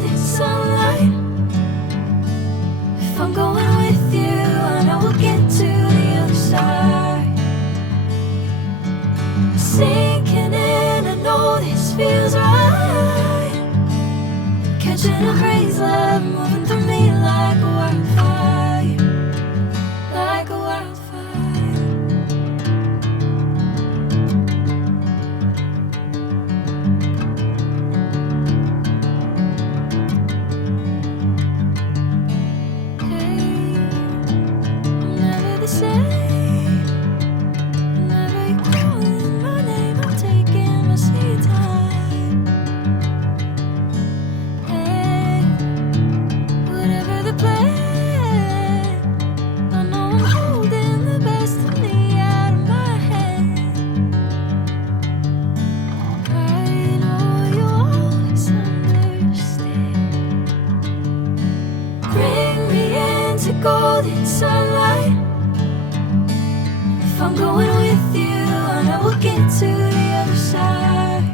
golden sunlight. If I'm going with you, I know we'll get to the other side. Sinking in, I know this feels right. Catching a crazy love, moving through me like a wildfire, like a wildfire. Golden sunlight. If I'm going with you, I know we'll get to the other side.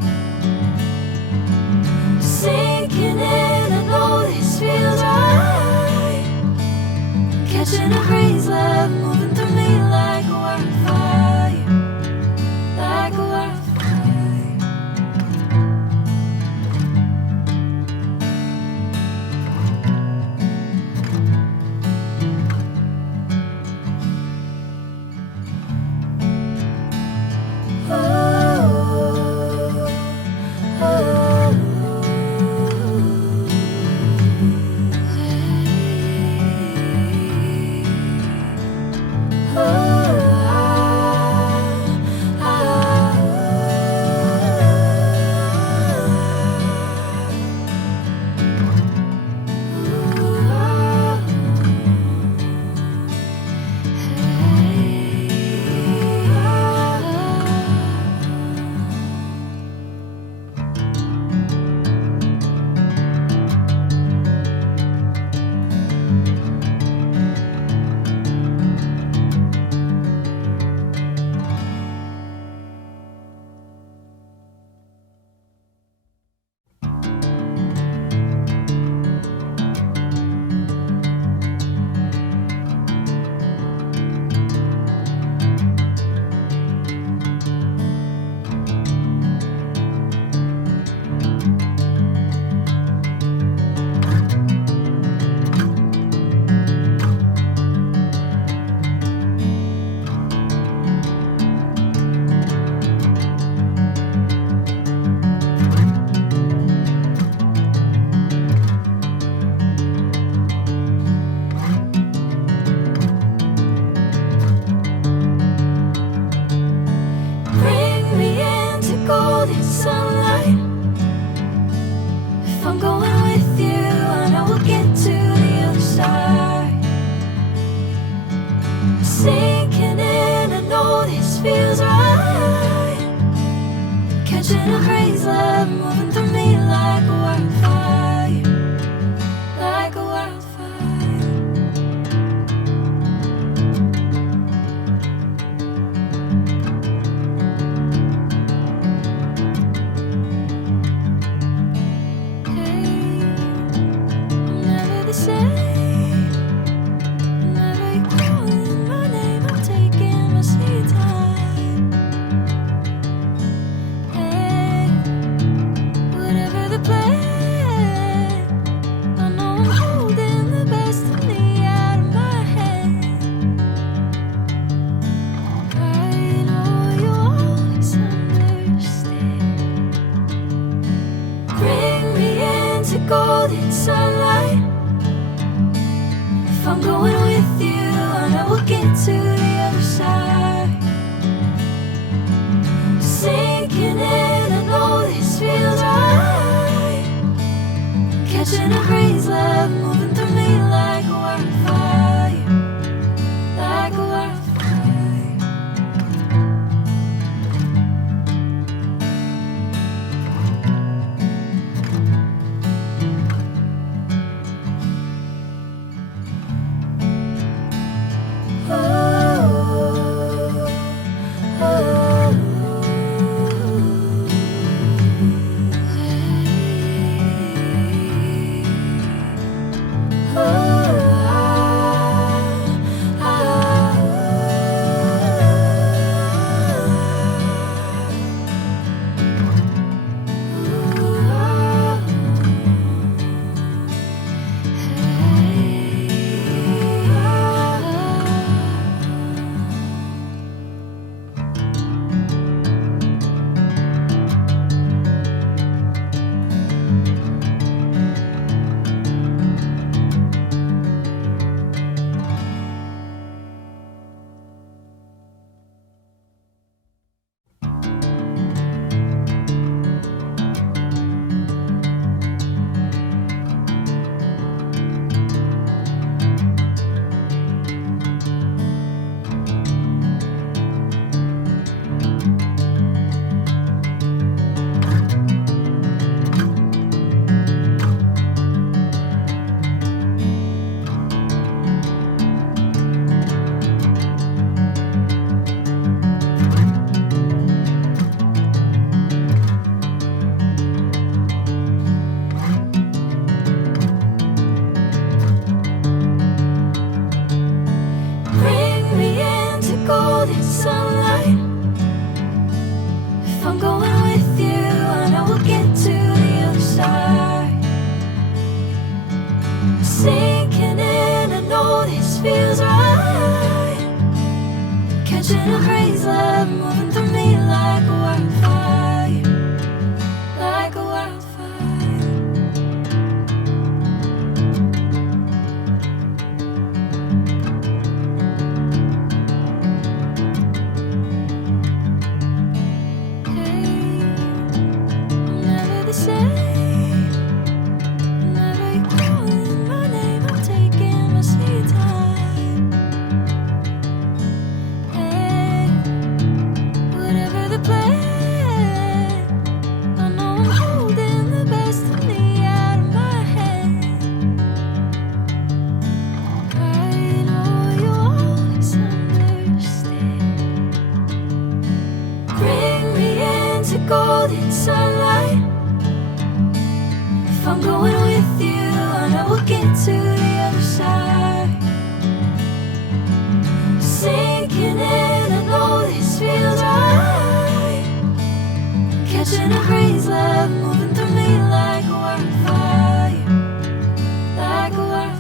Sinking in, I know this feels right. Catching a crazy love, moving through me like a wildfire, like a wildfire. If I'm going with you, I know we'll get to the other side. Sinking in, I know this feels right. Catching a breeze, love moving through me like a wildfire, like a wildfire.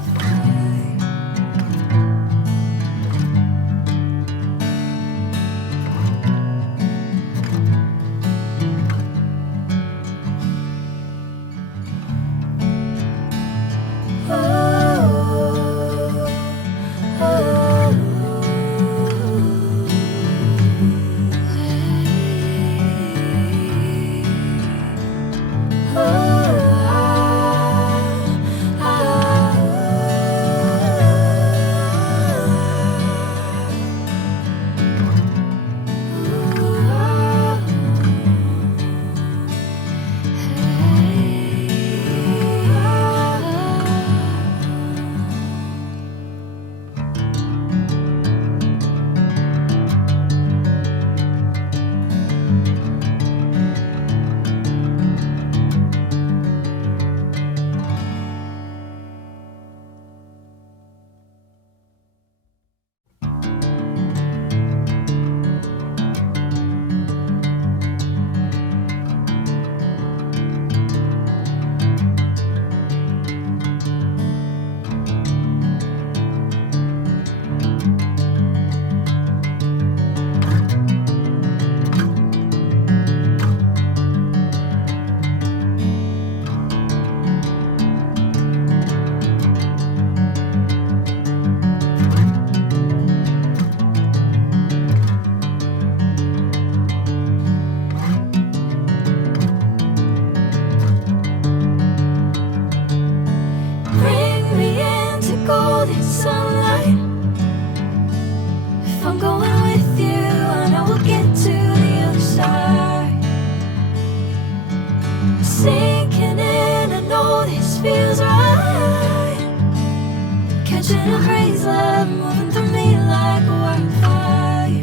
Catching a breeze, love moving through me like a wildfire,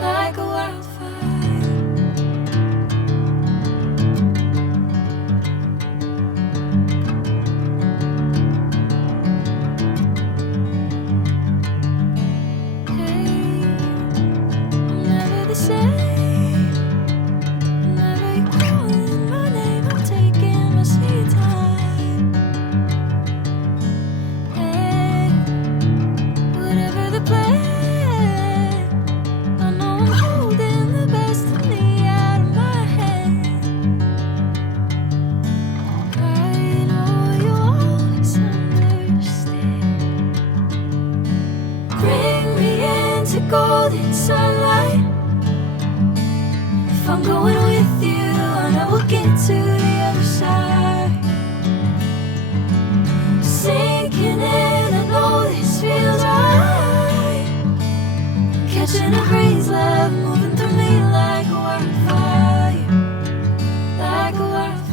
like a wildfire. Hey, I'm never the same. Whenever you're calling my name, I'm taking my sweet time. Golden sunlight. If I'm going with you, I know we'll get to the other side. Sinking in, I know this feels right. Catching a breeze, love moving through me like a wildfire, like a wildfire.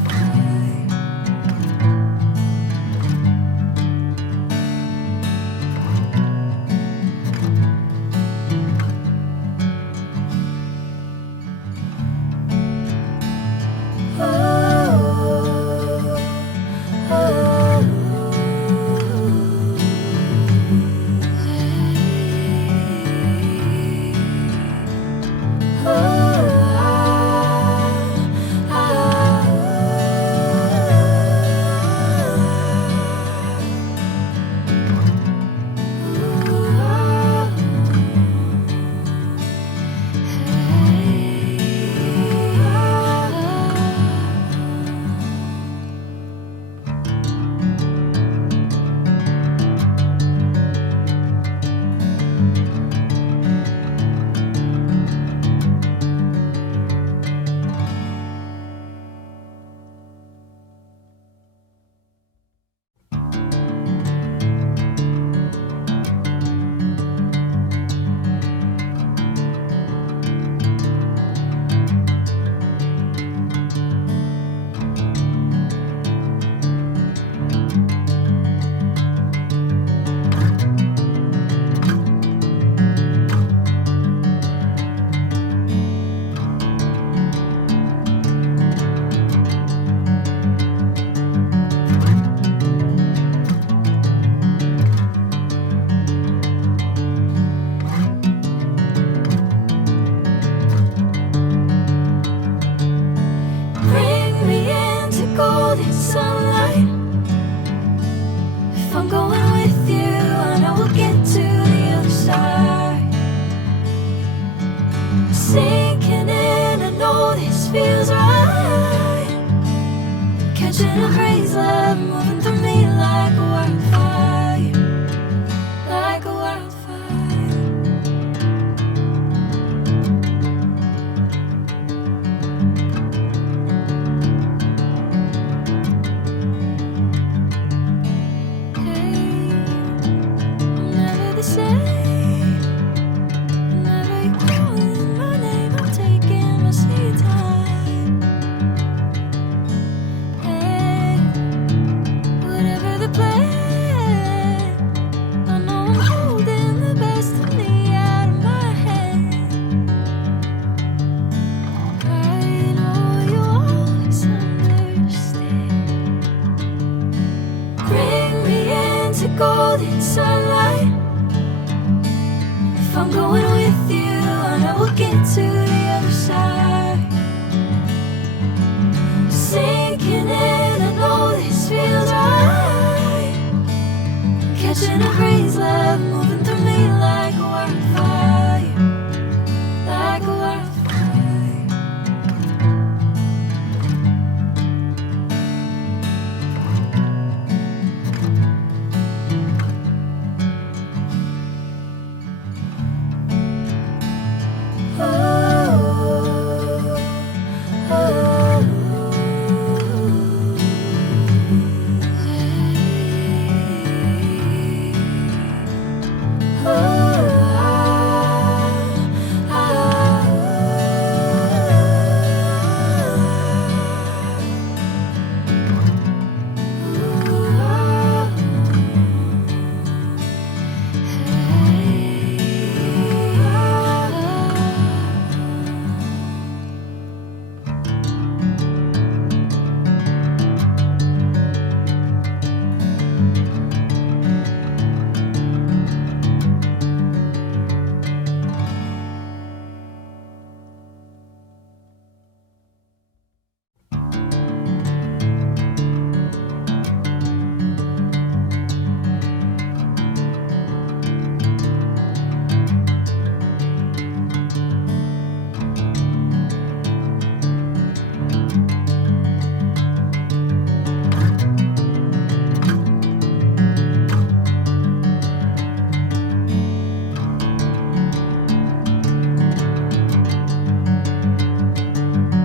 golden sunlight. If I'm going with you, I know we'll get to the other side. Sinking in, I know this feels right. Catching a crazy love, moving through me like a wildfire, like a wildfire. Golden sunlight. If I'm going with you, I know we'll get to the other side. Sinking in.